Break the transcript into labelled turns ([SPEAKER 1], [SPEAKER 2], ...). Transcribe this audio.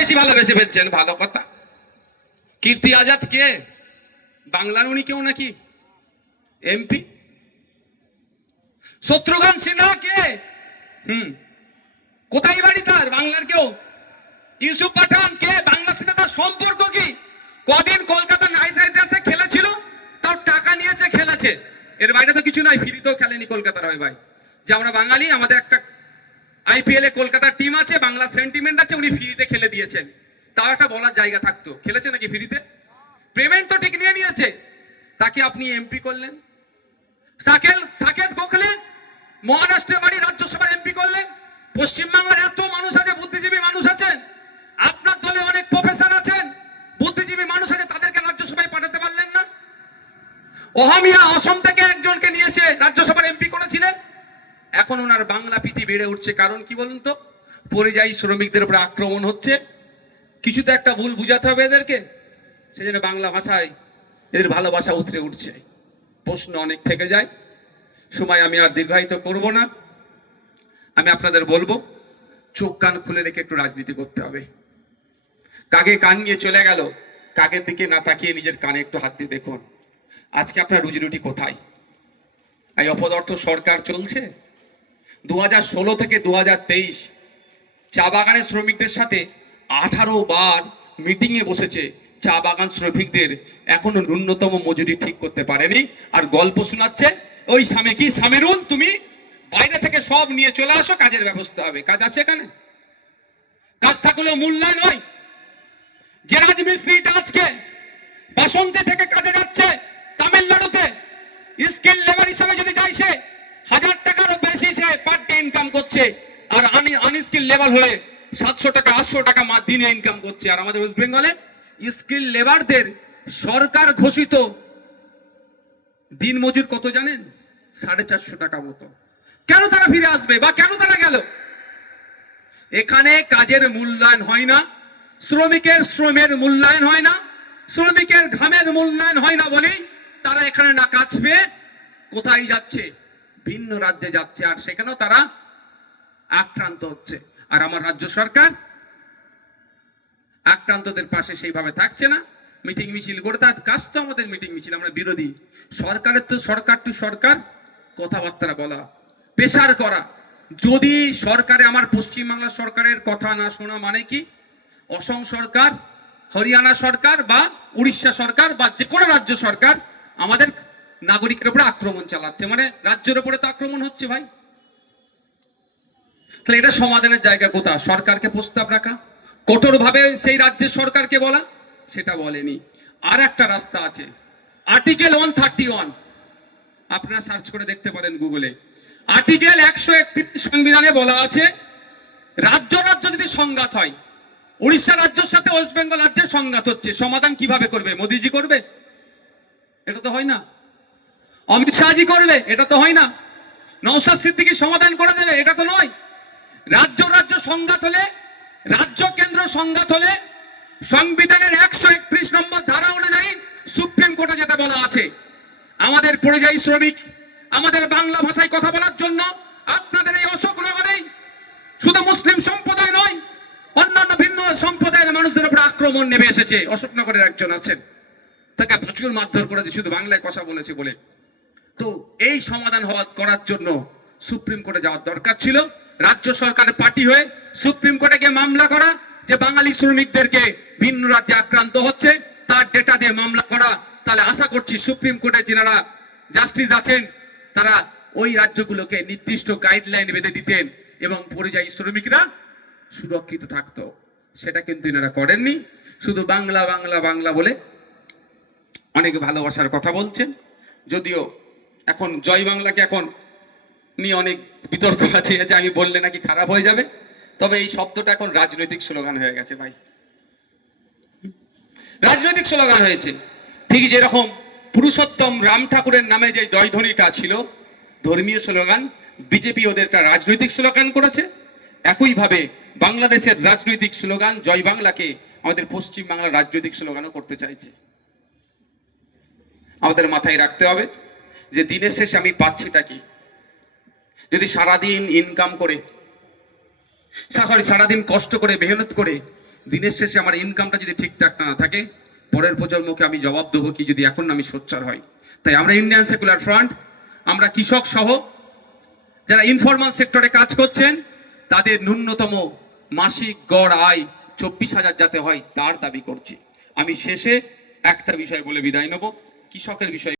[SPEAKER 1] বেশি ভালোবেসে ফেলছেন, ভালো কথা। কীর্তি আজাদ কে? বাংলার উনি কেউ নাকি? এমপি? শত্রুঘ্ন সিনহা কে? হুম। কোথায় বাড়ি তার? বাংলার কেউ? ইউসুফ পাঠান কে? বাংলার সাথে তার সম্পর্ক কি? কদিন কলকাতা নাইট রাইডার্সে খেলেছিল, তাও টাকা নিয়েছে, খেলেছে। এর বাইরে তো কিছু নয় ফ্রিতেও খেলেনি কলকাতার হয় ভাই। যে আমরা বাঙালি, আমাদের একটা আইপিএল এ কলকাতার টিম আছে বাংলা সেন্টিমেন্ট আছে, উনি ফ্রিতে খেলে দিয়েছেন। তাও একটা বলার জায়গা থাকতো। খেলেছে নাকি ফ্রিতে? পেমেন্ট তো ঠিক নিয়ে নিয়েছে। তাকে আপনি এমপি করলেন। সাকেল, সাকেত গোখলে মহারাষ্ট্রে বাড়ি রাজ্যসভার এমপি করলেন। পশ্চিমবাংলার এত মানুষ আছে, বুদ্ধিজীবী মানুষ আছেন। আপনার দলে অনেক প্রফেসর আছেন। বুদ্ধিজীবী মানুষ আছে, তাদেরকে রাজ্যসভায় পাঠাতে পারলেন না। অহমিয়া অসম থেকে একজনকে নিয়ে এসে রাজ্যসভার এমপি করেছিলেন। এখন ওনার বাংলা প্রীতি বেড়ে উঠছে। কারণ কি বলুন তো? পরিযায়ী শ্রমিকদের উপরে আক্রমণ হচ্ছে। কিছু তো একটা ভুল বুঝাতে হবে এদেরকে। সেজন্য বাংলা ভাষায় এদের ভালোবাসা উতরে উঠছে। প্রশ্ন অনেক থেকে যায়। সময় আমি আর দীর্ঘায়িত করব না। আমি আপনাদের বলব, চোখ কান খুলে রেখে একটু রাজনীতি করতে হবে। কাকে কান নিয়ে চলে গেল, কাকের দিকে না তাকিয়ে নিজের কানে একটু হাত দিয়ে দেখুন। আজকে আপনার রুজি রুটি কোথায়? এই অপদার্থ সরকার চলছে? দু থেকে দু তেইশ চা বাগানের শ্রমিকদের সাথে আঠারো বার মিটিংয়ে বসেছে চা বাগান শ্রমিকদের। এখনও ন্যূনতম মজুরি ঠিক করতে পারেনি। আর গল্প শোনাচ্ছে, ওই স্বামী কি? সামিরুল তুমি বাইরে থেকে সব নিয়ে চলে আসো, কাজের ব্যবস্থা হবে। কাজ আছে এখানে? কাজ থাকলেও মূল্যায়ন নয় যে রাজমিস্ত্রিটা আজকে বাসন্তী থেকে কাজে যাচ্ছে তামিলনাড়ুতে, স্কিল লেবার হিসাবে যদি যায় সে, হাজার সরকার ঘোষিত দিন মজুর কত জানেন? সাড়ে চারশো টাকা মতো। কেন তারা ফিরে আসবে বা কেন তারা গেল? এখানে কাজের মূল্যায়ন হয় না, শ্রমিকের শ্রমের মূল্যায়ন হয় না, শ্রমিকের ঘামের মূল্যায়ন হয় না বলেই তারা এখানে না পেয়ে কোথায় যাচ্ছে? ভিন্ন রাজ্যে যাচ্ছে আর সেখানেও তারা আক্রান্ত হচ্ছে। আর আমার রাজ্য সরকার আক্রান্তদের পাশে সেইভাবে থাকছে না। মিটিং মিছিল করে তার কাজ তো আমাদের মিটিং মিছিল, আমরা বিরোধী। সরকারের তো সরকার টু সরকার কথাবার্তা বলা, পেশার করা। যদি সরকারে আমার পশ্চিমবাংলা সরকারের কথা না শোনা মানে কি? অসম সরকার, হরিয়ানা সরকার বা উড়িষ্যা সরকার বা যে কোনো রাজ্য সরকার আমাদের নাগরিকের উপরে আক্রমণ চালাচ্ছে। মানে রাজ্যের উপরে তো আক্রমণ হচ্ছে ভাই। তাহলে এটা সমাধানের জায়গা কোথা সরকারকে প্রস্তাব রাখা। কঠোরভাবে সেই রাজ্যের সরকারকে বলা, সেটা বলেনি। আর একটা রাস্তা আছে। আর্টিকেল ওয়ান থার্টি ওয়ান আপনারা সার্চ করে দেখতে পারেন গুগলে আর্টিকেল একশো একত্রিশ সংবিধানে বলা আছে, রাজ্য রাজ্য যদি সংঘাত হয়, উড়িষ্যা রাজ্যের সাথে ওয়েস্ট বেঙ্গল রাজ্যের সংঘাত হচ্ছে, সমাধান কীভাবে করবে? মোদিজি করবে? এটা তো হয় না। অমিত শাহজি করবে, এটা তো হয় না। নৌসাদ সিদ্দিকি সমাধান করে দেবে, এটা তো নয়। রাজ্য রাজ্য সংঘাত হলে, রাজ্য কেন্দ্র সংঘাত হলে, সংবিধানের একশো একত্রিশ নম্বর ধারা অনুযায়ী সুপ্রিম কোর্টে যেতে বলা আছে, আমাদের পরিযায়ী শ্রমিক, আমাদের বাংলা ভাষায় কথা বলার জন্য আপনাদের এই অশোকনগরেই শুধু মুসলিম সম্প্রদায় নয়, অন্যান্য ভিন্ন সম্প্রদায়ের মানুষদের উপর আক্রমণ নেমে এসেছে। অশোকনগরের একজন আছেন। তাকে প্রচুর মারধর করেছে, শুধু বাংলায় কথা বলেছে বলে। তো এই সমাধান হওয়া করার জন্য সুপ্রিম কোর্টে যাওয়ার দরকার ছিল। রাজ্য সরকারের পার্টি হয়ে সুপ্রিম কোর্টে গিয়ে মামলা করা, যে বাঙালি শ্রমিকদেরকে ভিন্ন রাজ্যে আক্রান্ত হচ্ছে, তার ডেটা দিয়ে মামলা করা। তাহলে আশা করছি সুপ্রিম কোর্টে যিনারা জাস্টিস আছেন, তারা ওই রাজ্যগুলোকে নির্দিষ্ট গাইডলাইন বেঁধে দিতেন এবং পরিযায়ী শ্রমিকরা সুরক্ষিত থাকতো। সেটা কিন্তু এনারা করেননি। শুধু বাংলা বাংলা বাংলা বলে অনেক ভালোবাসার কথা বলছেন। যদিও এখন জয় বাংলাকে এখন নিয়ে অনেক বিতর্ক আছে, যে আমি বললে নাকি খারাপ হয়ে যাবে। তবে এই শব্দটা এখন রাজনৈতিক স্লোগান হয়ে গেছে ভাই। রাজনৈতিক স্লোগান হয়েছে। ঠিক যেরকম পুরুষোত্তম রাম ঠাকুরের নামে যে জয়ধ্বনিটা ছিল, ধর্মীয় স্লোগান, বিজেপি ওদের একটা রাজনৈতিক স্লোগান করেছে। একইভাবে বাংলাদেশের রাজনৈতিক স্লোগান জয় বাংলাকে আমাদের পশ্চিম বাংলার রাজনৈতিক স্লোগানও করতে চাইছে। আমাদের মাথায় রাখতে হবে। যে দিনের শেষে আমি পাচ্ছিটা কি? যদি সারাদিন ইনকাম করে সরি সারাদিন কষ্ট করে, মেহনত করে, দিনের শেষে আমার ইনকামটা যদি ঠিকঠাক না থাকে, পরের প্রজন্মকে আমি জবাব দেবো কি যদি এখন আমি সোচ্চার হয় তাই আমরা ইন্ডিয়ান সেকুলার ফ্রন্ট আমরা কৃষক সহ, যারা ইনফরমাল সেক্টরে কাজ করছেন, তাদের ন্যূনতম মাসিক গড় আয় চব্বিশ হাজার যাতে হয়, তার দাবি করছি। আমি শেষে একটা বিষয় বলে বিদায় নেব, কৃষকের বিষয়